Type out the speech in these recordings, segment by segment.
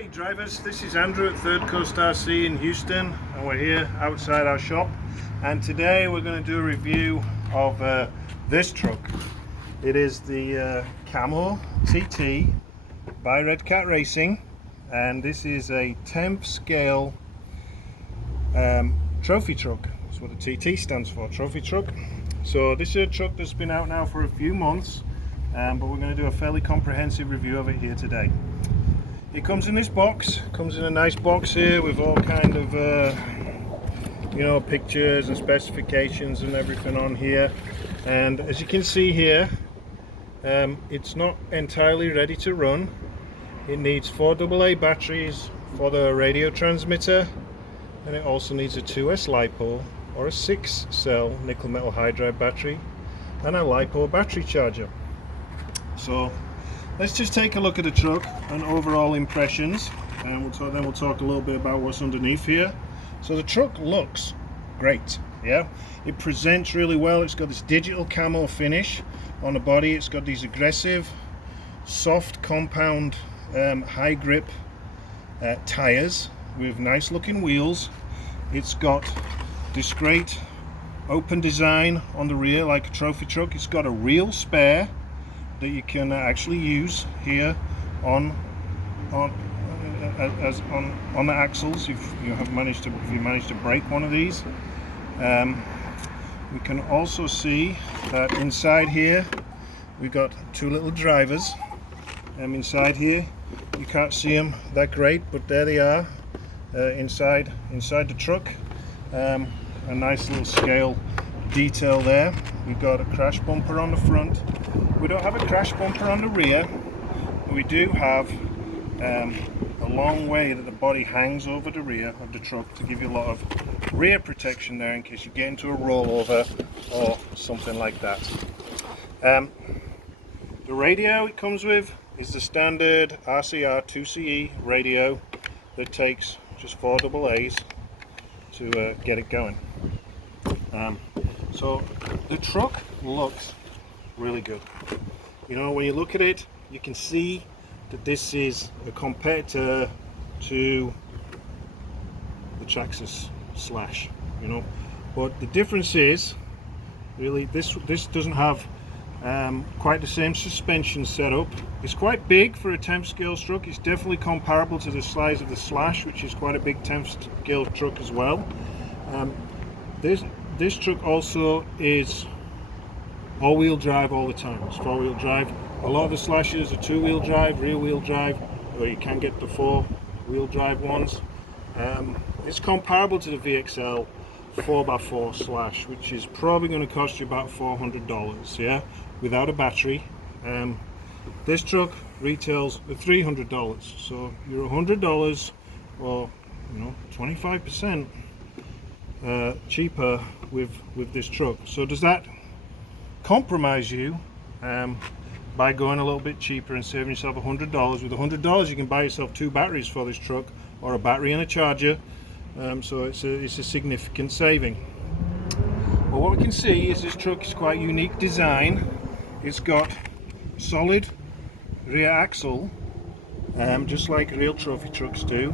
Hey drivers, this is Andrew at ThirdCoastRC in Houston, and we're here outside our shop, and today we're going to do a review of this truck. It is the Camo TT by Redcat Racing, and this is a 10th scale trophy truck. That's what the TT stands for, trophy truck. So this is a truck that's been out now for a few months, but we're going to do a fairly comprehensive review of it here today. It comes in this box, comes in a nice box here with all kind of pictures and specifications and everything on here. And as you can see here, it's not entirely ready to run. It needs 4 AA batteries for the radio transmitter, and it also needs a 2S lipo or a 6-cell nickel metal hydride battery and a lipo battery charger. So let's just take a look at the truck and overall impressions, and we'll talk a little bit about what's underneath here. So the truck looks great, yeah. It presents really well. It's got this digital camo finish on the body. It's got these aggressive, soft compound, high grip tires with nice looking wheels. It's got this great open design on the rear like a trophy truck. It's got a real spare that you can actually use here on the axles if you manage to break one of these. We can also see that inside here we've got 2 little drivers. Inside here you can't see them that great, but there they are inside the truck. A nice little scale detail there. We've got a crash bumper on the front. We don't have a crash bumper on the rear, but we do have a long way that the body hangs over the rear of the truck to give you a lot of rear protection there in case you get into a rollover or something like that. The radio it comes with is the standard RCR 2CE radio that takes just 4 AA's to get it going. So the truck looks really good. When you look at it, you can see that this is a competitor to the Traxxas Slash, but the difference is really this doesn't have quite the same suspension setup. It's quite big for a 10th scale truck. It's definitely comparable to the size of the Slash, which is quite a big 10th scale truck as well. This truck also is all-wheel drive all the time. It's 4-wheel drive. A lot of the Slashes are 2-wheel drive, rear-wheel drive, or you can get the 4-wheel drive ones. It's comparable to the VXL 4x4 Slash, which is probably going to cost you about $400, yeah, without a battery. This truck retails at $300, so you're $100 or 25% cheaper with this truck. So does that compromise you by going a little bit cheaper and saving yourself $100? With $100 you can buy yourself 2 batteries for this truck, or a battery and a charger. So it's a significant saving. Well, what we can see is this truck is quite unique design. It's got solid rear axle, just like real trophy trucks do,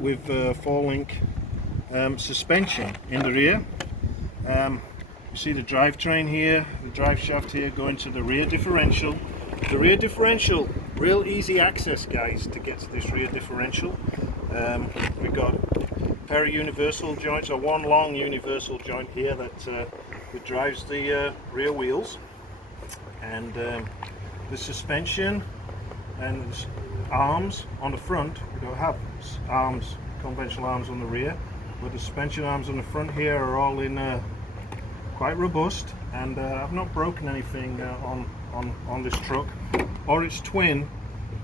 with 4-link suspension in the rear. You see the drivetrain here, the drive shaft here going to the rear differential. The rear differential, real easy access, guys, to get to this rear differential. We've got a pair of universal joints, or one long universal joint here that drives the rear wheels. And the suspension and the arms on the front, we don't have arms, conventional arms on the rear, but the suspension arms on the front here are all in quite robust, and I've not broken anything on this truck or its twin,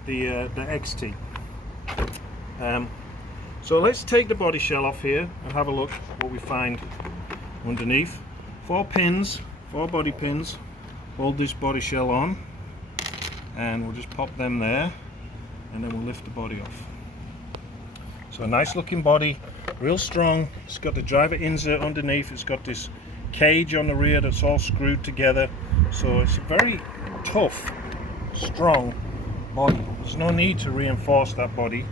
the XT. So let's take the body shell off here and have a look what we find underneath. 4 body pins hold this body shell on, and we'll just pop them there, and then we'll lift the body off. So a nice looking body, real strong. It's got the driver insert underneath. It's got this cage on the rear that's all screwed together, so it's a very tough, strong body. There's no need to reinforce that body.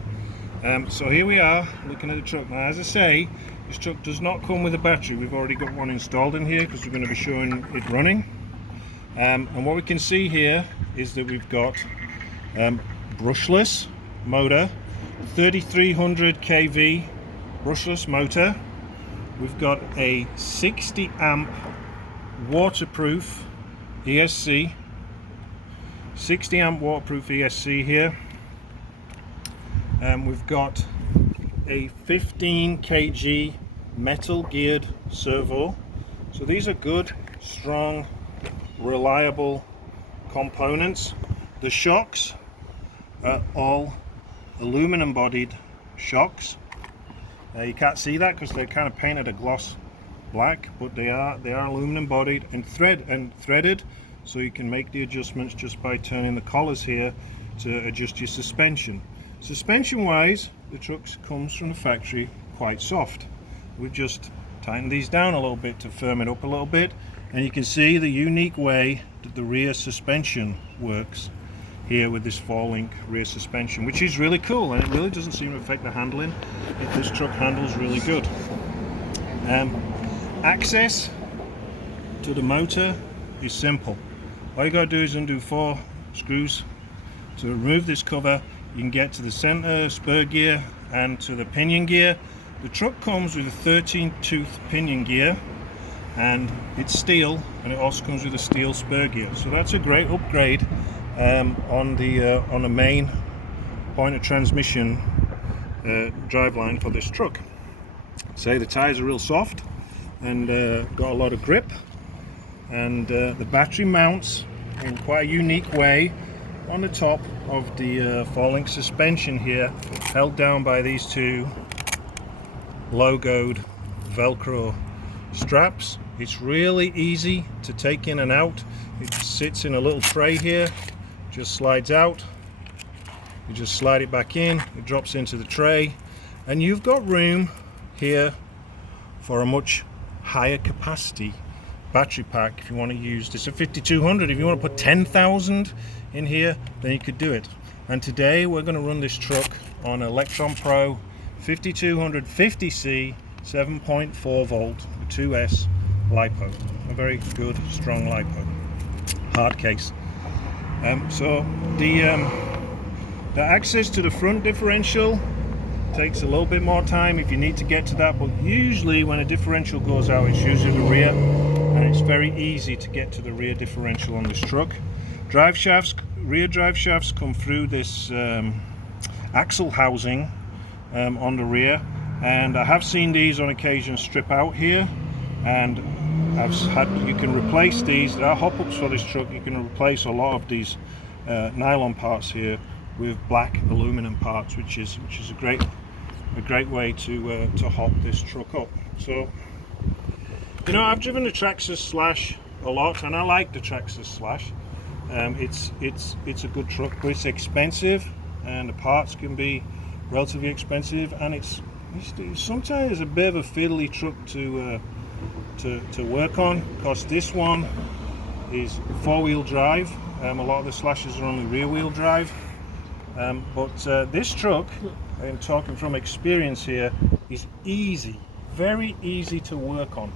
So here we are looking at the truck. Now, as I say, this truck does not come with a battery. We've already got one installed in here because we're going to be showing it running. And what we can see here is that we've got brushless motor, 3300 kV brushless motor. We've got a 60 amp waterproof ESC, 60 amp waterproof ESC here. We've got a 15 kg metal geared servo. So these are good, strong, reliable components. The shocks are all aluminum bodied shocks. You can't see that because they're kind of painted a gloss black, but they are aluminum bodied and threaded, so you can make the adjustments just by turning the collars here to adjust your suspension. Suspension wise, the truck comes from the factory quite soft. We've just tightened these down a little bit to firm it up a little bit, and you can see the unique way that the rear suspension works here with this 4-link rear suspension, which is really cool, and it really doesn't seem to affect the handling. This truck handles really good. Access to the motor is simple. All you got to do is undo 4 screws to remove this cover. You can get to the center spur gear and to the pinion gear. The truck comes with a 13-tooth pinion gear, and it's steel, and it also comes with a steel spur gear. So that's a great upgrade on the main point of transmission driveline for this truck. Say the tires are real soft and got a lot of grip, and the battery mounts in quite a unique way on the top of the 4-link suspension here, held down by these 2 logoed Velcro straps. It's really easy to take in and out. It sits in a little tray here, just slides out. You just slide it back in, it drops into the tray, and you've got room here for a much higher capacity battery pack. If you want to use this at 5200, if you want to put 10,000 in here, then you could do it. And today we're going to run this truck on Electron Pro 5200 50C 7.4 volt 2S lipo, a very good strong lipo, hard case. So the access to the front differential takes a little bit more time if you need to get to that, but usually when a differential goes out, it's usually the rear, and it's very easy to get to the rear differential on this truck. Drive shafts, rear drive shafts come through this axle housing on the rear, and I have seen these on occasion strip out here, and you can replace these. There are hop-ups for this truck. You can replace a lot of these nylon parts here with black aluminum parts, which is a great way to hop this truck up. So, you know, I've driven the Traxxas Slash a lot, and I like the Traxxas Slash. It's a good truck, but it's expensive, and the parts can be relatively expensive, and it's sometimes a bit of a fiddly truck to work on, because this one is 4-wheel drive. A lot of the Slashes are only rear-wheel drive, but this truck, I'm talking from experience here, is easy, very easy to work on.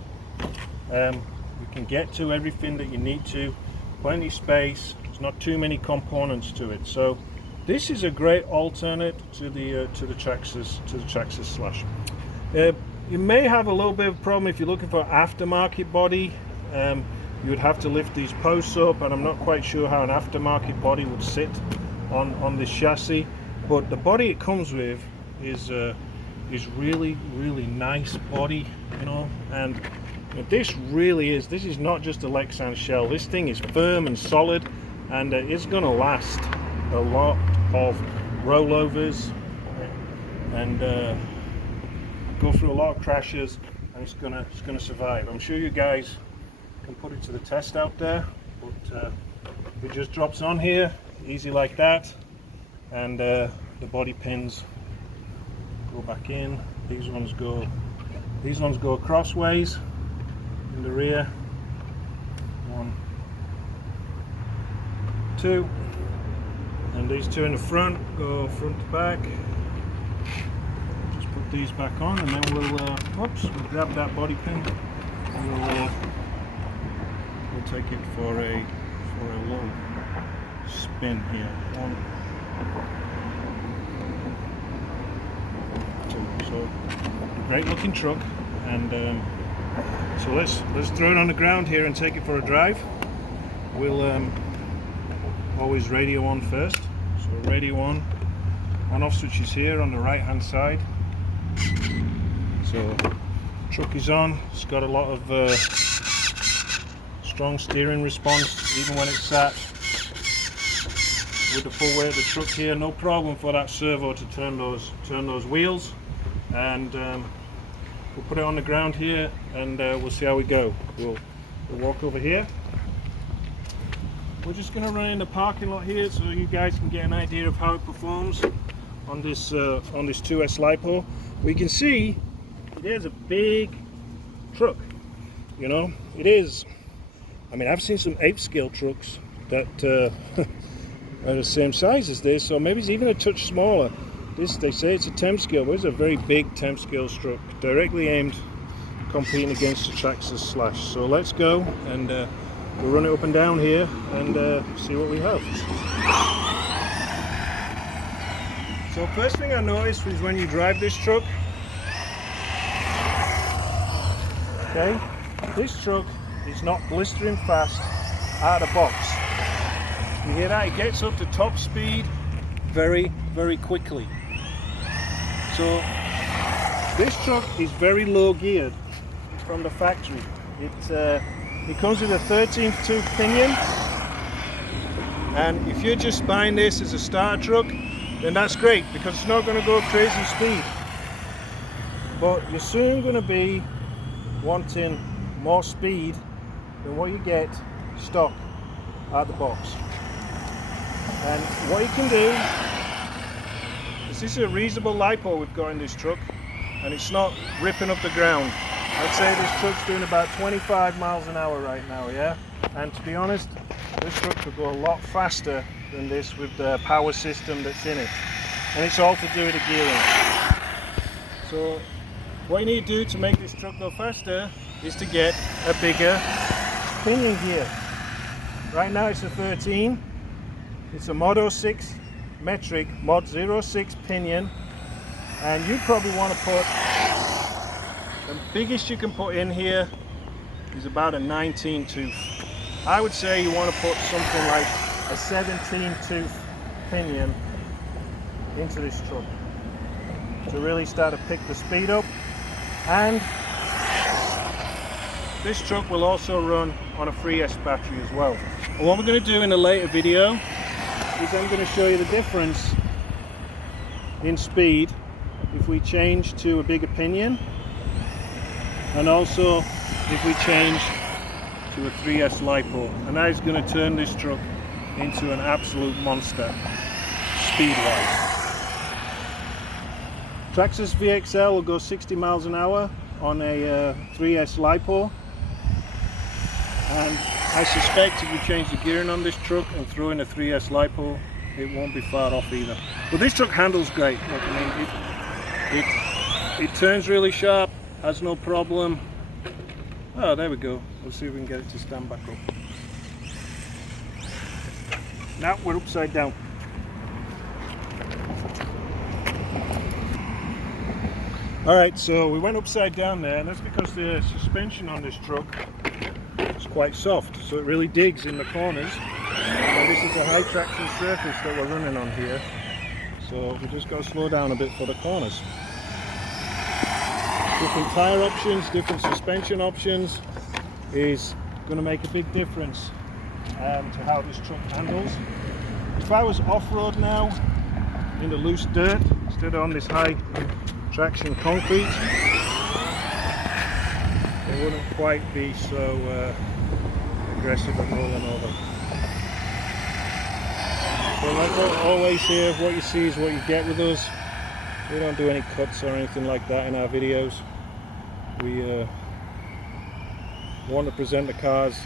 You can get to everything that you need to, plenty space, there's not too many components to it. So this is a great alternate to the Traxxas Slash. You may have a little bit of a problem if you're looking for aftermarket body. You would have to lift these posts up, and I'm not quite sure how an aftermarket body would sit on this chassis, but the body it comes with is really nice body, you know. And this is not just a Lexan shell. This thing is firm and solid, and it's going to last a lot of rollovers and go through a lot of crashes, and it's gonna survive. I'm sure you guys can put it to the test out there, but it just drops on here easy like that, and the body pins go back in. These ones go crossways in the rear. 1, 2, and these 2 in the front go front to back. put these back on, and then we'll grab that body pin, and we'll take it for a little spin here. 1, 2. So great looking truck, and so let's throw it on the ground here and take it for a drive. We'll always radio on first. So radio on off switch is here on the right hand side. So truck is on. It's got a lot of strong steering response even when it's sat with the full weight of the truck here. No problem for that servo to turn those wheels, and we'll put it on the ground here, and we'll see how we go. We'll walk over here. We're just going to run in the parking lot here so you guys can get an idea of how it performs on this 2S lipo. We can see it is a big truck, you know. It is. I mean, I've seen some 8-scale trucks that are the same size as this, so maybe it's even a touch smaller. This, they say it's a 10 scale, but it's a very big 10 scale truck, directly aimed, competing against the Traxxas Slash. So let's go, and we'll run it up and down here and see what we have. So first thing I noticed was when you drive this truck, okay, this truck is not blistering fast out of the box. You hear that? It gets up to top speed very, very quickly. So this truck is very low geared from the factory. It comes with a 13th tooth pinion, and if you're just buying this as a starter truck, then that's great because it's not going to go crazy speed. But you're soon going to be wanting more speed than what you get stock out of the box. And what you can do is, this is a reasonable lipo we've got in this truck, and it's not ripping up the ground. I'd say this truck's doing about 25 miles an hour right now, yeah? And to be honest, this truck could go a lot faster than this with the power system that's in it. And it's all to do with the gearing. So what you need to do to make this truck go faster is to get a bigger pinion gear. Right now it's a 13. It's a Mod 06 metric Mod 06 pinion, and you probably want to put, the biggest you can put in here is about a 19 tooth. I would say you want to put something like a 17 tooth pinion into this truck to really start to pick the speed up. And this truck will also run on a 3S battery as well. And what we're going to do in a later video is I'm going to show you the difference in speed if we change to a bigger pinion, and also if we change to a 3S lipo, and that is going to turn this truck into an absolute monster speed wise. Traxxas VXL will go 60 miles an hour on a 3S lipo, and I suspect if you change the gearing on this truck and throw in a 3S lipo, it won't be far off either. But this truck handles great. Look, I mean, it turns really sharp, has no problem. Oh, there we go. We'll see if we can get it to stand back up. Now we're upside down. Alright, so we went upside down there, and that's because the suspension on this truck is quite soft, so it really digs in the corners. And this is a high traction surface that we're running on here, so we just got to slow down a bit for the corners. Different tyre options, different suspension options is going to make a big difference to how this truck handles. If I was off-road now in the loose dirt instead of on this high traction concrete, it wouldn't quite be so aggressive at rolling over. So like always here, what you see is what you get with us. We don't do any cuts or anything like that in our videos. We want to present the cars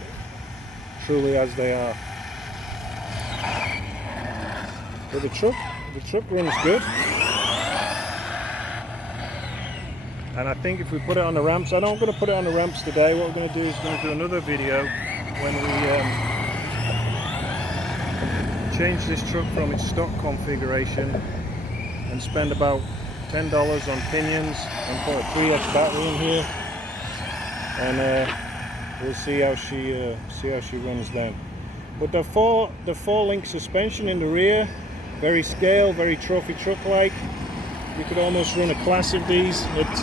truly as they are. But the truck runs good. And I think if we put it on the ramps, I know I'm going to put it on the ramps today. What we're going to do is going to do another video when we change this truck from its stock configuration and spend about $10 on pinions and put a 3X battery in here, and we'll see how she runs then. But the four link suspension in the rear, very scale, very trophy truck like. You could almost run a class of these at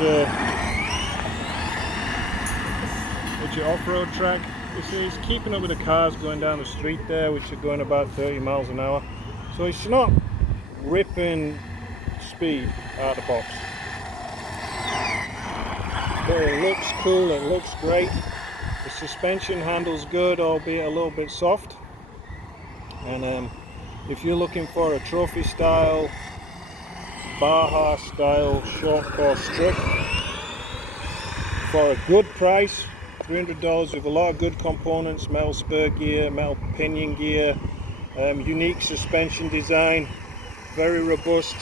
your off-road track. It's keeping up with the cars going down the street there, which are going about 30 miles an hour. So it's not ripping speed out of the box. But it looks cool, it looks great. The suspension handles good, albeit a little bit soft. And if you're looking for a trophy style, Baja style short course truck for a good price, $300, with a lot of good components, metal spur gear, metal pinion gear, unique suspension design, very robust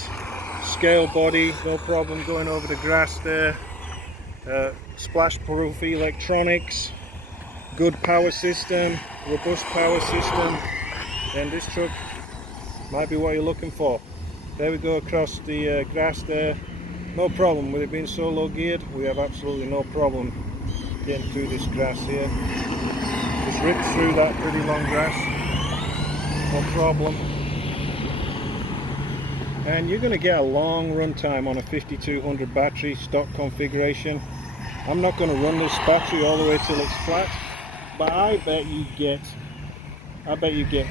scale body, no problem going over the grass there, splash proof electronics, good power system, robust power system, then this truck might be what you're looking for. There we go across the grass there. No problem with it being so low geared. We have absolutely no problem getting through this grass here. Just ripped through that pretty long grass. No problem. And you're going to get a long run time on a 5200 battery stock configuration. I'm not going to run this battery all the way till it's flat, but I bet you get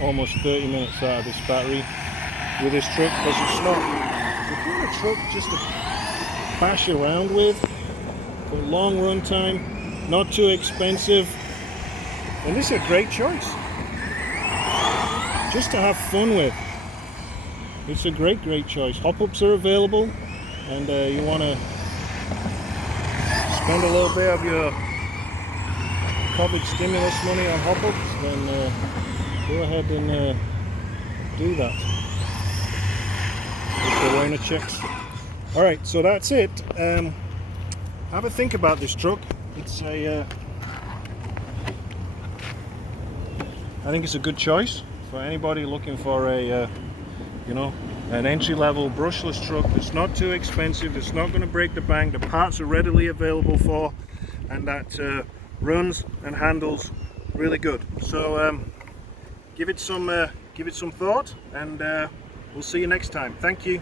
almost 30 minutes out of this battery with this truck, because it's not, if you want a truck just to bash around with for long run time, not too expensive, and this is a great choice just to have fun with. It's a great choice. Hop-ups are available, and you want to spend a little bit of your COVID stimulus money on hop-ups, then go ahead and do that. Checks. Alright, so that's it. Have a think about this truck. It's a I think it's a good choice for anybody looking for a you know, an entry-level brushless truck that's not too expensive, that's not going to break the bank, the parts are readily available for, and that runs and handles really good. So give it some thought, and we'll see you next time. Thank you.